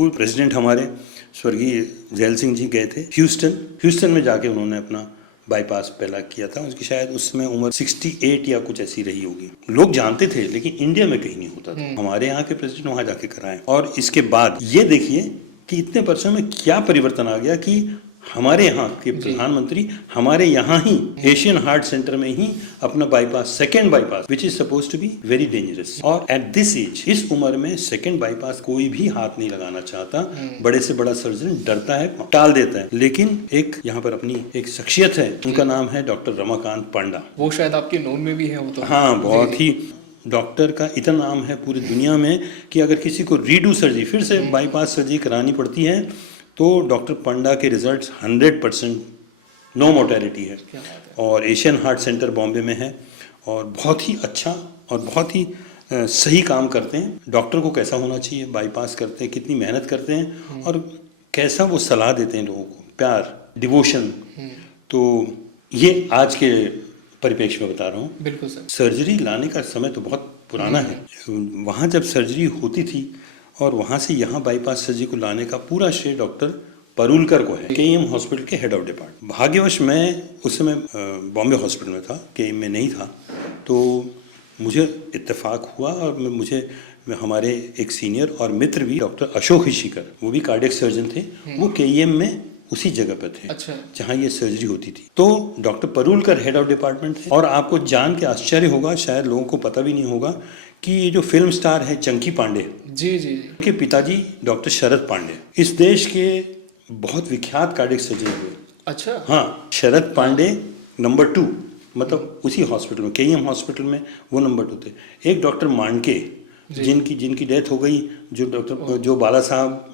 पूर्व प्रेसिडेंट हमारे स्वर्गीय जैल सिंह जी गए थे ह्यूस्टन में जाके उन्होंने अपना बाईपास पहला किया था। उसकी शायद उस समय उम्र 68 या कुछ ऐसी रही होगी। लोग जानते थे लेकिन इंडिया में कहीं नहीं होता था। हमारे यहाँ के प्रेसिडेंट वहाँ जाके कराए। और इसके बाद ये देखिए कि इतने वर्षों में क्या परिवर्तन आ गया कि हमारे यहाँ के प्रधानमंत्री हमारे यहाँ ही एशियन हार्ट सेंटर में ही अपना bypass, second bypass, which is suppose to be very dangerous, और एट दिस एज, इस उम्र में सेकेंड बाईपास कोई भी हाथ नहीं लगाना चाहता। बड़े से बड़ा सर्जन डरता है, टाल देता है। लेकिन एक यहाँ पर अपनी एक शख्सियत है, उनका नाम है डॉक्टर रमाकांत पांडा। वो शायद आपके नोन में भी है वो तो। हाँ, बहुत ही डॉक्टर का इतना नाम है पूरी दुनिया में कि अगर किसी को रीडू सर्जरी, फिर से बाईपास सर्जरी करानी पड़ती है, तो डॉक्टर पांडा के रिजल्ट्स 100% नो मोर्टेलिटी है। और एशियन हार्ट सेंटर बॉम्बे में है और बहुत ही अच्छा और बहुत ही सही काम करते हैं। डॉक्टर को कैसा होना चाहिए, बाईपास करते हैं, कितनी मेहनत करते हैं और कैसा वो सलाह देते हैं लोगों को, प्यार, डिवोशन। तो ये आज के परिप्रेक्ष्य में बता रहा हूँ। बिल्कुल सर। सर्जरी लाने का समय तो बहुत पुराना है। वहाँ जब सर्जरी होती थी और वहाँ से यहाँ बाईपास सर्जरी को लाने का पूरा श्रेय डॉक्टर परुलकर को है, केईएम हॉस्पिटल के हेड ऑफ डिपार्टमेंट। भाग्यवश मैं उस समय बॉम्बे हॉस्पिटल में था, केईएम में नहीं था, तो मुझे इत्तेफाक हुआ और मुझे हमारे एक सीनियर और मित्र भी डॉक्टर अशोक हिशीकर, वो भी कार्डियक सर्जन थे, वो केईएम में उसी जगह पर थे। अच्छा। जहाँ ये सर्जरी होती थी। तो डॉक्टर परुलकर हेड ऑफ डिपार्टमेंट थे। और आपको जान के आश्चर्य होगा, शायद लोगों को पता भी नहीं होगा, कि ये जो फिल्म स्टार है चंकी पांडे, जी जी, के पिताजी डॉक्टर शरद पांडे इस देश के बहुत विख्यात कार्डियक सर्जन हुए। अच्छा। हाँ, शरद पांडे नंबर 2, मतलब उसी हॉस्पिटल में, केईएम हॉस्पिटल में वो नंबर 2 थे। एक डॉक्टर मांडके, जिनकी डेथ हो गई, जो बाला साहब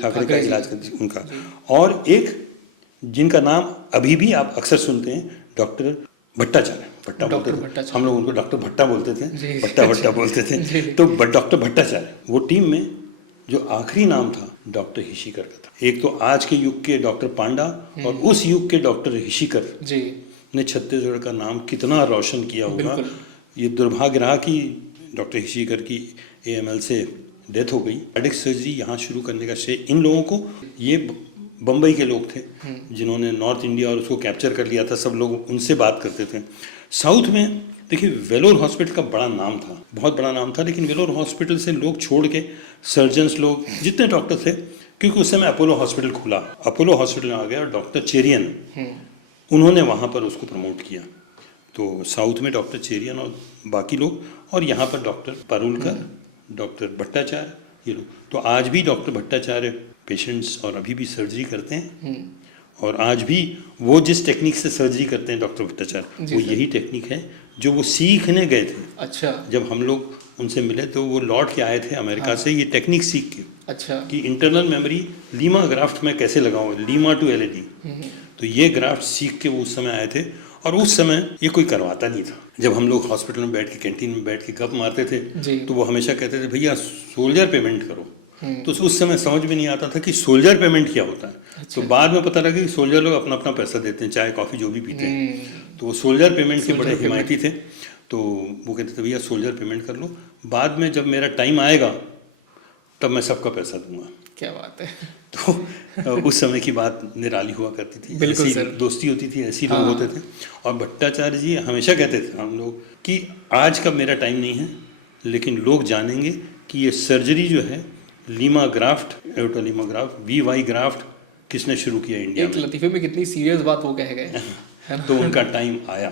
ठाकरे का इलाज करते थे, उनका। और एक जिनका नाम अभी भी आप अक्सर सुनते हैं, डॉक्टर भट्टाचार्य, हम लोग उनको डॉक्टर भट्टा बोलते थे, भट्टा बोलते थे। तो डॉक्टर भट्टाचार्य, वो टीम में जो आखिरी नाम था डॉक्टर हिशीकर का था। एक तो आज के युग के डॉक्टर पांडा और उस युग के डॉक्टर हिशीकर ने छत्तीसगढ़ का नाम कितना रोशन किया होगा। ये दुर्भाग्य रहा कि डॉक्टर हिशीकर की AML से डेथ हो गई। कार्डियक सर्जरी यहाँ शुरू करने का श्रेय इन लोगों को, ये बम्बई के लोग थे जिन्होंने नॉर्थ इंडिया और उसको कैप्चर कर लिया था। सब लोग उनसे बात करते थे। साउथ में देखिए वेलोर हॉस्पिटल का बड़ा नाम था, बहुत बड़ा नाम था, लेकिन वेलोर हॉस्पिटल से लोग छोड़ के, सर्जन्स लोग जितने डॉक्टर थे, क्योंकि उस समय अपोलो हॉस्पिटल खुला, अपोलो हॉस्पिटल में आ गया और डॉक्टर चेरियन, उन्होंने वहाँ पर उसको प्रमोट किया। तो साउथ में डॉक्टर चेरियन और बाकी लोग, और यहाँ पर डॉक्टर परुलकर, डॉक्टर भट्टाचार्य, ये लोग। तो आज भी डॉक्टर भट्टाचार्य पेशेंट्स और अभी भी सर्जरी करते हैं। और आज भी वो जिस टेक्निक से सर्जरी करते हैं डॉक्टर भट्टाचार्य, वो यही टेक्निक है जो वो सीखने गए थे। अच्छा। जब हम लोग उनसे मिले तो वो लौट के आए थे अमेरिका से, ये टेक्निक सीख के। अच्छा। कि इंटरनल मेमोरी लीमा ग्राफ्ट में कैसे लगाऊं, लीमा टू LED। तो ये ग्राफ्ट सीख के वो उस समय आए थे। और उस समय ये कोई करवाता नहीं था। जब हम लोग हॉस्पिटल में बैठ के, कैंटीन में बैठ के गप मारते थे, तो वो हमेशा कहते थे, भैया सोल्जर पेमेंट करो। तो उस समय समझ में नहीं आता था कि सोल्जर पेमेंट क्या होता है। अच्छा। तो बाद में पता लगा कि सोल्जर लोग अपना अपना पैसा देते हैं, चाय कॉफ़ी जो भी पीते हैं। तो वो सोल्जर पेमेंट के बड़े हिमायती थे। तो वो कहते थे, भैया सोल्जर पेमेंट कर लो, बाद में जब मेरा टाइम आएगा तब मैं सबका पैसा दूंगा। क्या बात है। तो उस समय की बात निराली हुआ करती थी, ऐसी दोस्ती होती थी, ऐसी लोग होते थे। और भट्टाचार्य जी हमेशा कहते थे हम लोग कि आज का मेरा टाइम नहीं है, लेकिन लोग जानेंगे कि ये सर्जरी जो है, लीमा ग्राफ्ट, एओटोलीमा ग्राफ्ट, VY ग्राफ्ट किसने शुरू किया इंडिया में। एक लतीफे में कितनी सीरियस बात वो कह गए। तो उनका टाइम आया।